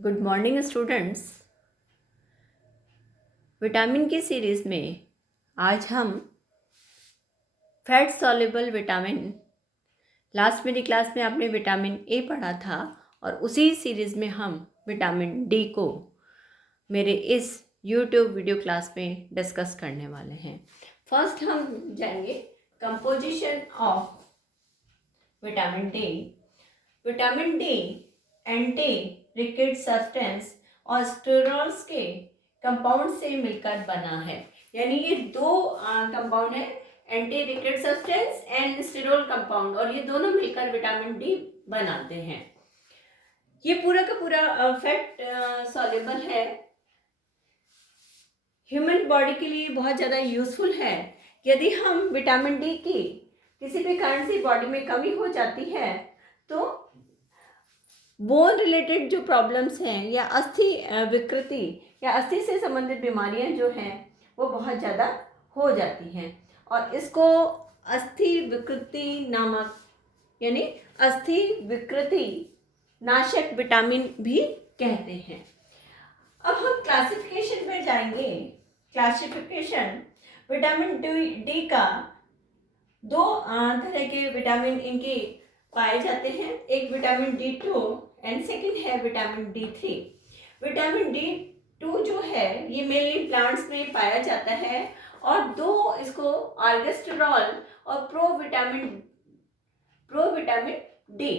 Good morning students. Vitamin की series में आज हम फैट सॉल्युबल विटामिन, लास्ट मेरी क्लास में आपने विटामिन ए पढ़ा था और उसी सीरीज़ में हम विटामिन डी को मेरे इस यूट्यूब वीडियो क्लास में डिस्कस करने वाले हैं। फर्स्ट हम जाएंगे composition of vitamin D. Vitamin D anti रिकेट substance और स्टेरॉल्स के कंपाउंड से मिलकर बना है। यानी ये दो कंपाउंड है, anti रिकेट substance and sterol compound, और ये दोनों मिलकर विटामिन डी बनाते हैं। ये पूरा का पूरा फैट सॉल्युबल है। ह्यूमन बॉडी के लिए बहुत ज़्यादा यूजफुल है। यदि हम विटामिन डी की किसी भी कारण से बॉडी में कमी हो जाती है तो बोन रिलेटेड जो प्रॉब्लम्स हैं या अस्थि विकृति या अस्थि से संबंधित बीमारियां जो हैं वो बहुत ज़्यादा हो जाती हैं, और इसको अस्थि विकृति नामक यानी अस्थि विकृति नाशक विटामिन भी कहते हैं। अब हम क्लासिफिकेशन में जाएंगे। क्लासिफिकेशन विटामिन डी का दो तरह के विटामिन इनके पाए जाते हैं। एक विटामिन D2 एंड सेकंड है विटामिन D3। विटामिन D2 जो है ये मेनली प्लांट्स में पाया जाता है, और दो इसको आर्गेस्टेरॉल और प्रोविटामिन डी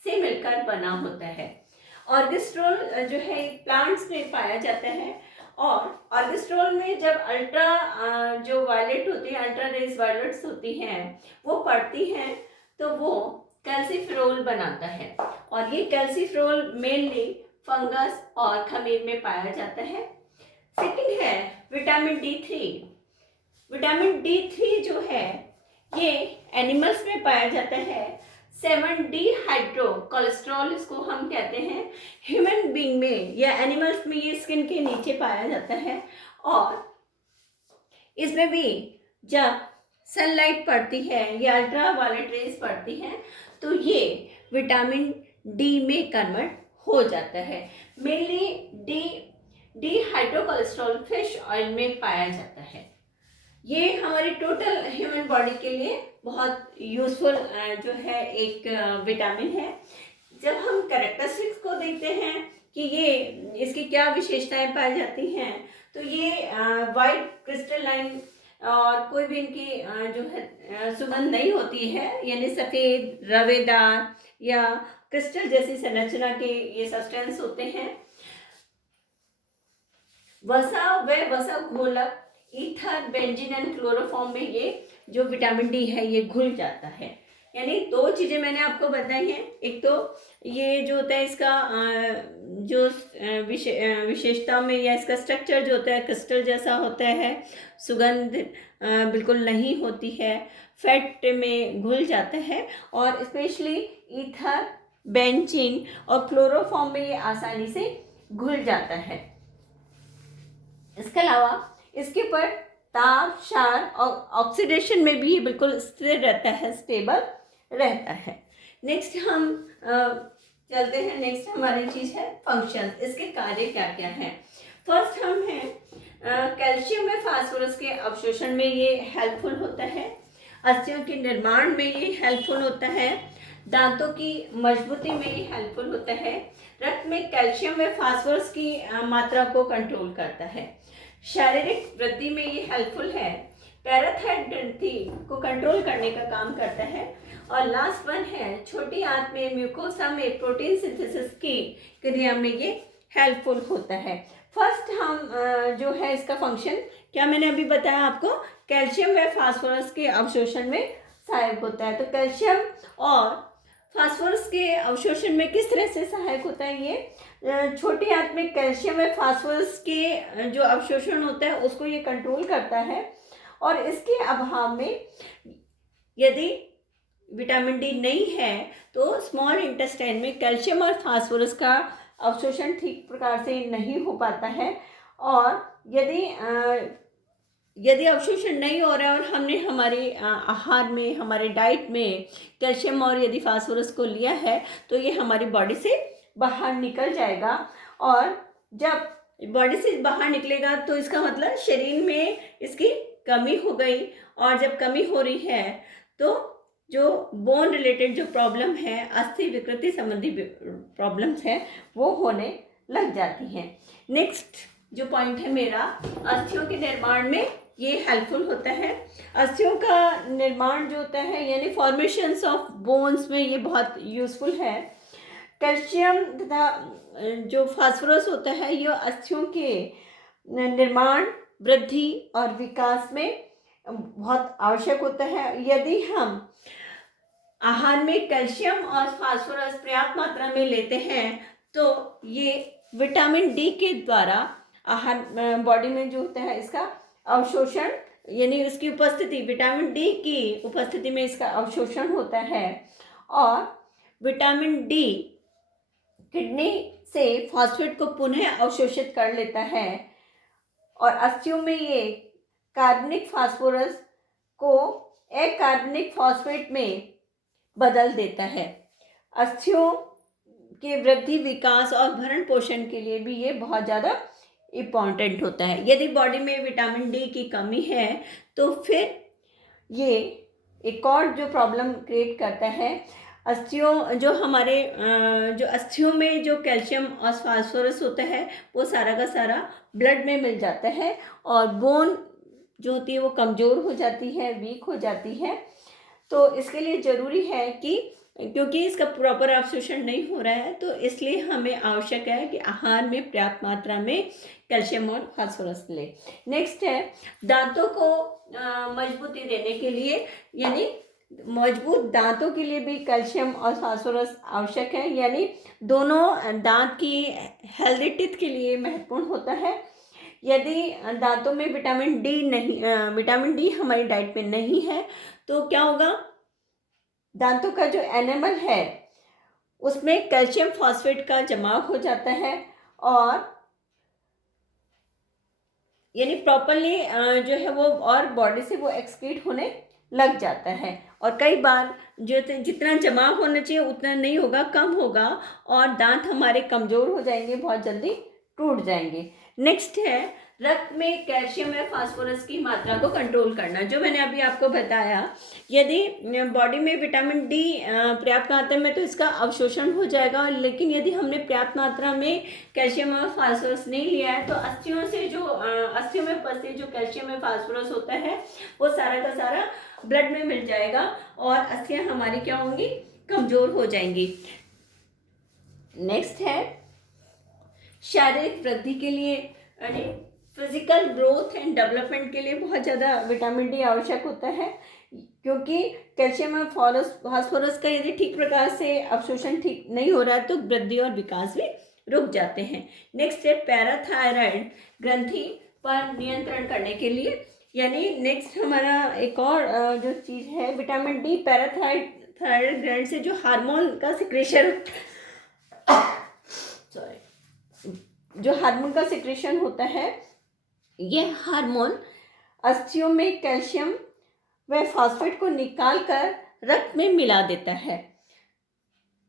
से मिलकर बना होता है। आर्गेस्टेरॉल जो है प्लांट्स में पाया जाता है, और आर्गेस्टेरॉल में जब अल्ट्रा जो वायलेट होती है, अल्ट्रा रेज वायलेट्स होती हैं, वो पड़ती हैं तो वो कैल्सीफेरोल बनाता है, और ये कैल्सीफेरोल मेनली फंगस और खमीर में पाया जाता है। सेकंड है विटामिन D3। विटामिन D3 जो है ये एनिमल्स में पाया जाता है। 7D हाइड्रो कोलेस्ट्रॉल इसको हम कहते हैं। ह्यूमन बीइंग में या एनिमल्स में ये स्किन के नीचे पाया जाता है, और इसमें भी जब सनलाइट पड़ती है या अल्ट्रा वायलेट रेज पड़ती है तो ये विटामिन डी में कन्वर्ट हो जाता है। Mainly D hydro cholesterol fish oil में पाया जाता है। ये हमारी टोटल ह्यूमन बॉडी के लिए बहुत यूजफुल जो है एक विटामिन है। जब हम कैरेक्टरिस्टिक्स को देखते हैं कि ये इसकी क्या विशेषताएं पाई जाती हैं, तो ये वाइट क्रिस्टलाइन और कोई भी इनकी जो है सुगंध नहीं होती है, यानी सफ़ेद रवेदार या क्रिस्टल जैसी संरचना के ये सब्सटेंस होते हैं। वसा व वसा घोलक ईथर बेंजीन एंड क्लोरोफॉर्म में ये जो विटामिन डी है ये घुल जाता है। यानी दो चीज़ें मैंने आपको बताई हैं। एक तो ये जो होता है इसका जो विशेषता में या इसका स्ट्रक्चर जो होता है क्रिस्टल जैसा होता है, सुगंध बिल्कुल नहीं होती है, फैट में घुल जाता है, और स्पेशली ईथर बेंजीन और क्लोरोफॉर्म में ये आसानी से घुल जाता है। इसके अलावा इसके पर ताप, क्षार और ऑक्सीडेशन में भी बिल्कुल स्थिर रहता है, स्टेबल रहता है। नेक्स्ट हम चलते हैं। नेक्स्ट हमारी चीज़ है फंक्शन, इसके कार्य क्या क्या हैं। फर्स्ट हम हैं कैल्शियम व फास्फोरस के अवशोषण में ये हेल्पफुल होता है। अस्थियों के निर्माण में ये हेल्पफुल होता है। दांतों की मजबूती में ये हेल्पफुल होता है। रक्त में कैल्शियम व फास्फोरस की मात्रा को कंट्रोल करता है। शारीरिक वृद्धि में ये हेल्पफुल है। पैराथाइड ग्रंथि को कंट्रोल करने का काम करता है। और लास्ट वन है छोटी आंत में म्यूकोसा में प्रोटीन सिंथेसिस की क्रिया में ये हेल्पफुल होता है। फर्स्ट हम जो है इसका फंक्शन क्या मैंने अभी बताया आपको, कैल्शियम व फास्फोरस के अवशोषण में सहायक होता है। तो कैल्शियम और फास्फोरस के अवशोषण में किस तरह से सहायक होता है, ये छोटी आंत में कैल्शियम व फास्फोरस के जो अवशोषण होता है उसको ये कंट्रोल करता है। और इसके अभाव में यदि विटामिन डी नहीं है तो स्मॉल इंटेस्टाइन में कैल्शियम और फास्फोरस का अवशोषण ठीक प्रकार से नहीं हो पाता है। और यदि अवशोषण नहीं हो रहा है और हमने हमारे आहार में, हमारे डाइट में कैल्शियम और यदि फास्फोरस को लिया है तो ये हमारी बॉडी से बाहर निकल जाएगा। और जब बॉडी से बाहर निकलेगा तो इसका मतलब शरीर में इसकी कमी हो गई, और जब कमी हो रही है तो जो बोन रिलेटेड जो प्रॉब्लम है, अस्थि विकृति संबंधी प्रॉब्लम्स है, वो होने लग जाती हैं। नेक्स्ट जो पॉइंट है मेरा, अस्थियों के निर्माण में ये हेल्पफुल होता है। अस्थियों का निर्माण जो होता है यानी फॉर्मेशंस ऑफ बोन्स में ये बहुत यूज़फुल है। कैल्शियम तथा जो फास्फोरस होता है ये अस्थियों के निर्माण, वृद्धि और विकास में बहुत आवश्यक होता है। यदि हम आहार में कैल्शियम और फास्फोरस पर्याप्त मात्रा में लेते हैं तो ये विटामिन डी के द्वारा आहार बॉडी में जो होता है इसका अवशोषण, यानी उसकी उपस्थिति, विटामिन डी की उपस्थिति में इसका अवशोषण होता है। और विटामिन डी किडनी से फॉस्फेट को पुनः अवशोषित कर लेता है और अस्थियों में ये कार्बनिक फास्फोरस को अकार्बनिक फॉस्फेट में बदल देता है। अस्थियों के वृद्धि, विकास और भरण पोषण के लिए भी ये बहुत ज़्यादा इम्पॉर्टेंट होता है। यदि बॉडी में विटामिन डी की कमी है तो फिर ये एक और जो प्रॉब्लम क्रिएट करता है, अस्थियों जो हमारे जो अस्थियों में जो कैल्शियम और फास्फोरस होता है वो सारा का सारा ब्लड में मिल जाता है और बोन जो होती है वो कमज़ोर हो जाती है, वीक हो जाती है। तो इसके लिए ज़रूरी है कि क्योंकि इसका प्रॉपर अवशोषण नहीं हो रहा है तो इसलिए हमें आवश्यक है कि आहार में पर्याप्त मात्रा में कैल्शियम और फास्फोरस ले। नेक्स्ट है दांतों को मजबूती देने के लिए, यानी मजबूत दांतों के लिए भी कैल्शियम और फास्फोरस आवश्यक है, यानी दोनों दांत की हेल्दी टीथ के लिए महत्वपूर्ण होता है। यदि दांतों में विटामिन डी हमारी डाइट में नहीं है तो क्या होगा, दांतों का जो एनेमल है उसमें कैल्शियम फॉस्फेट का जमाव हो जाता है और यानी प्रॉपरली जो है वो और बॉडी से वो एक्सक्रीट होने लग जाता है। और कई बार जो जितना जमाव होना चाहिए उतना नहीं होगा, कम होगा और दांत हमारे कमज़ोर हो जाएंगे, बहुत जल्दी टूट जाएंगे। नेक्स्ट है रक्त में कैल्शियम व फास्फोरस की मात्रा को कंट्रोल करना, जो मैंने अभी आपको बताया। यदि बॉडी में विटामिन डी पर्याप्त मात्रा में तो इसका अवशोषण हो जाएगा, लेकिन यदि हमने पर्याप्त मात्रा में कैल्शियम और फास्फोरस नहीं लिया है तो अस्थियों में उपस्थित जो कैल्शियम और फास्फोरस होता है वो सारा का सारा ब्लड में मिल जाएगा और अस्थियाँ हमारी क्या होंगी, कमज़ोर हो जाएंगी। नेक्स्ट है शारीरिक वृद्धि के लिए, यानी फिजिकल ग्रोथ एंड डेवलपमेंट के लिए बहुत ज़्यादा विटामिन डी आवश्यक होता है, क्योंकि कैल्शियम और फास्फोरस का यदि ठीक प्रकार से अवशोषण ठीक नहीं हो रहा है तो वृद्धि और विकास भी रुक जाते हैं। नेक्स्ट है पैराथायराइड ग्रंथि पर नियंत्रण करने के लिए, यानी नेक्स्ट हमारा एक और जो चीज़ है विटामिन डी पैराथायराइड ग्लैंड से जो हार्मोन का सिक्रेशन होता है, यह हार्मोन अस्थियों में कैल्शियम व फॉस्फेट को निकालकर रक्त में मिला देता है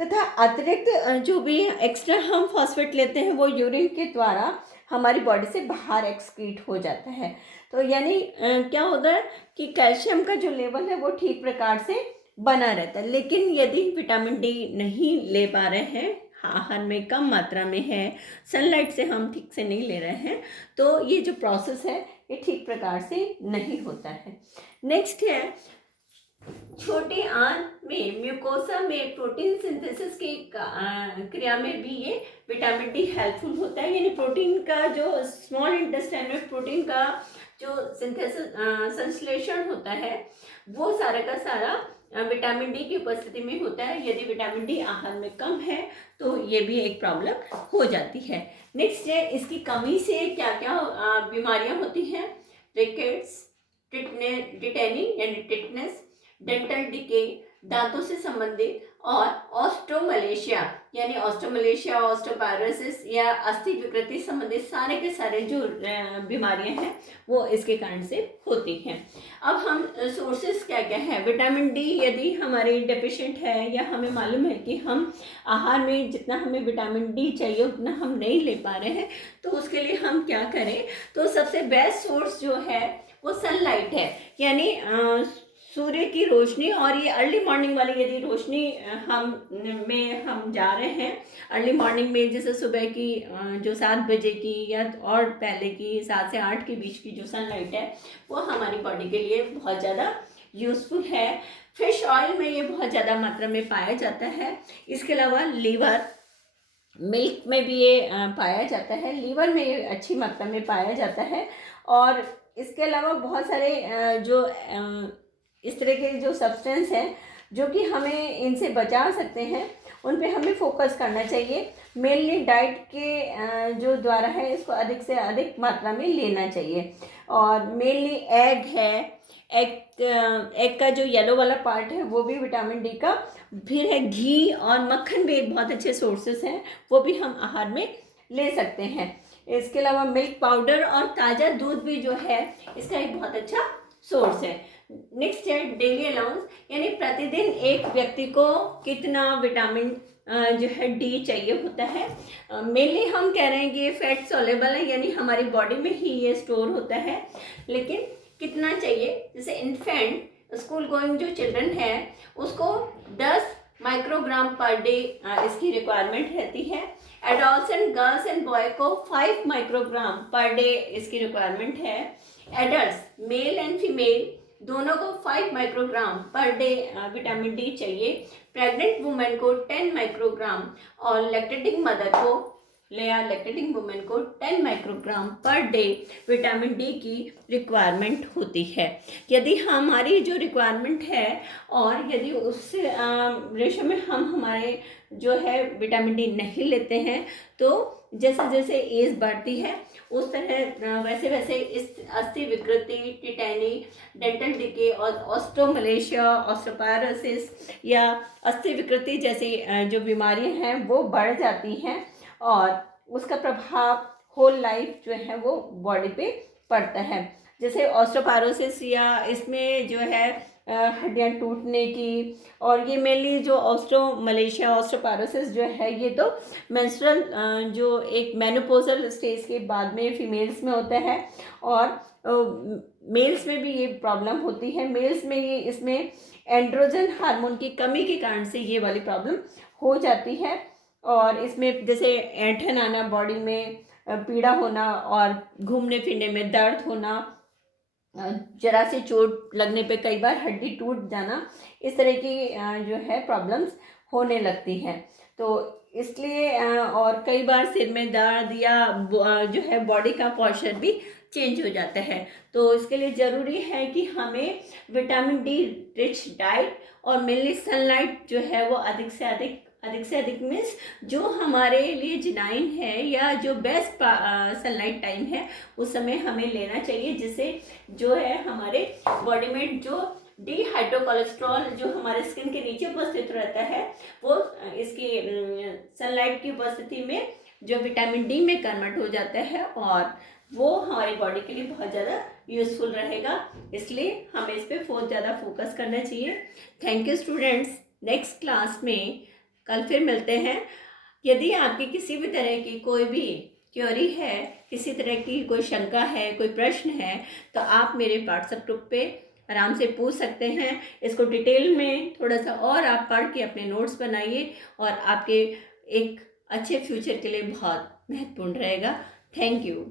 तथा अतिरिक्त जो भी एक्स्ट्रा हम फॉस्फेट लेते हैं वो यूरिन के द्वारा हमारी बॉडी से बाहर एक्सक्रीट हो जाता है। तो यानी क्या होता है कि कैल्शियम का जो लेवल है वो ठीक प्रकार से बना रहता है, लेकिन यदि विटामिन डी नहीं ले पा रहे हैं, आहार में कम मात्रा में है, सनलाइट से हम ठीक से नहीं ले रहे हैं, तो ये जो प्रोसेस है ये ठीक प्रकार से नहीं होता है। नेक्स्ट है छोटी आंत में म्यूकोसा में प्रोटीन सिंथेसिस की क्रिया में भी ये विटामिन डी हेल्पफुल होता है, यानी प्रोटीन का जो स्मॉल इंटेस्टाइन में प्रोटीन का जो संश्लेषण होता है वो सारा का सारा विटामिन डी की उपस्थिति में होता है। यदि विटामिन डी आहार में कम है तो ये भी एक प्रॉब्लम हो जाती है। नेक्स्ट है इसकी कमी से क्या क्या बीमारियां होती हैं, रिकेट्स, टिटेनी यानी टिटनेस, डेंटल डिके, दांतों से संबंधित और ऑस्टोमलेशिया यानी ऑस्टियोमलेशिया, ऑस्टियोपारोसिस या अस्थि विकृति संबंधित सारे के सारे जो बीमारियां हैं वो इसके कारण से होती हैं। अब हम सोर्सेस क्या क्या है विटामिन डी, यदि हमारे डेफिशिएंट है या हमें मालूम है कि हम आहार में जितना हमें विटामिन डी चाहिए उतना हम नहीं ले पा रहे हैं, तो उसके लिए हम क्या करें, तो सबसे बेस्ट सोर्स जो है वो सनलाइट है, यानी सूर्य की रोशनी। और ये अर्ली मॉर्निंग वाली यदि रोशनी हम जा रहे हैं अर्ली मॉर्निंग में, जैसे सुबह की जो 7 बजे की या और पहले की 7 से 8 के बीच की जो सनलाइट है वो हमारी बॉडी के लिए बहुत ज़्यादा यूज़फुल है। फिश ऑयल में ये बहुत ज़्यादा मात्रा में पाया जाता है। इसके अलावा लीवर, मिल्क में भी ये पाया जाता है, लीवर में ये अच्छी मात्रा में पाया जाता है। और इसके अलावा बहुत सारे जो इस तरह के जो सब्सटेंस हैं जो कि हमें इनसे बचा सकते हैं, उन पे हमें फोकस करना चाहिए। मेनली डाइट के जो द्वारा है इसको अधिक से अधिक मात्रा में लेना चाहिए। और मेनली एग है, एग का जो येलो वाला पार्ट है वो भी विटामिन डी का, फिर है घी और मक्खन भी एक बहुत अच्छे सोर्सेस हैं, वो भी हम आहार में ले सकते हैं। इसके अलावा मिल्क पाउडर और ताज़ा दूध भी जो है इसका एक बहुत अच्छा सोर्स है। नेक्स्ट है डेली अलाउंस, यानी प्रतिदिन एक व्यक्ति को कितना विटामिन जो है डी चाहिए होता है। मेनली हम कह रहे हैं कि ये फैट सॉल्युबल है, यानी हमारी बॉडी में ही ये स्टोर होता है, लेकिन कितना चाहिए, जैसे इन्फेंट स्कूल गोइंग जो चिल्ड्रन है उसको 10 माइक्रोग्राम पर डे इसकी रिक्वायरमेंट रहती है। एडोलसेंट गर्ल्स एंड बॉय को 5 माइक्रोग्राम पर डे इसकी रिक्वायरमेंट है। एडल्ट्स मेल एंड फीमेल दोनों को 5 microgram per day vitamin D चाहिए। प्रेग्नेंट वुमेन को 10 माइक्रोग्राम और लैक्टेटिंग मदर को या लैक्टेटिंग वुमेन को 10 microgram per day vitamin D की रिक्वायरमेंट होती है। यदि हमारी जो रिक्वायरमेंट है और यदि उस रेशो में हम हमारे जो है विटामिन डी नहीं लेते हैं, तो जैसे जैसे एज बढ़ती है उस तरह वैसे वैसे इस अस्थि विकृति, टिटैनी, डेंटल डिके और ऑस्टियोमलेशिया, ऑस्टियोपारोसिस या अस्थि विकृति जैसी जो बीमारियां हैं वो बढ़ जाती हैं और उसका प्रभाव होल लाइफ जो है वो बॉडी पे पड़ता है। जैसे ऑस्टियोपारोसिस या इसमें जो है हड्डियाँ टूटने की, और ये मेनली जो ऑस्टियोमलेशिया, ऑस्टियोपारोसिस जो है ये तो मेंस्ट्रुअल जो एक मेनोपॉजल स्टेज के बाद में फीमेल्स में होता है और मेल्स में भी ये प्रॉब्लम होती है। मेल्स में ये इसमें एंड्रोजन हार्मोन की कमी के कारण से ये वाली प्रॉब्लम हो जाती है। और इसमें जैसे ऐंठन आना, बॉडी में पीड़ा होना और घूमने फिरने में दर्द होना, जरा से चोट लगने पे कई बार हड्डी टूट जाना, इस तरह की जो है प्रॉब्लम्स होने लगती हैं। तो इसलिए और कई बार सिर में दर्द या जो है बॉडी का पोस्चर भी चेंज हो जाता है। तो इसके लिए ज़रूरी है कि हमें विटामिन डी रिच डाइट और मेनली सनलाइट जो है वो अधिक से अधिक मीन्स जो हमारे लिए जिनाइन है या जो बेस्ट सनलाइट टाइम है उस समय हमें लेना चाहिए, जिससे जो है हमारे बॉडी में जो डिहाइड्रोकोलेस्ट्रॉल जो हमारे स्किन के नीचे उपस्थित रहता है वो इसकी सनलाइट की उपस्थिति में जो विटामिन डी में कन्वर्ट हो जाता है और वो हमारी बॉडी के लिए बहुत ज़्यादा यूज़फुल रहेगा। इसलिए हमें इस पर बहुत ज़्यादा फोकस करना चाहिए। Thank you students. Next class में कल फिर मिलते हैं। यदि आपकी किसी भी तरह की कोई भी क्वेरी है, किसी तरह की कोई शंका है, कोई प्रश्न है, तो आप मेरे व्हाट्सएप ग्रुप पे आराम से पूछ सकते हैं। इसको डिटेल में थोड़ा सा और आप पढ़ के अपने नोट्स बनाइए और आपके एक अच्छे फ्यूचर के लिए बहुत महत्वपूर्ण रहेगा। Thank you.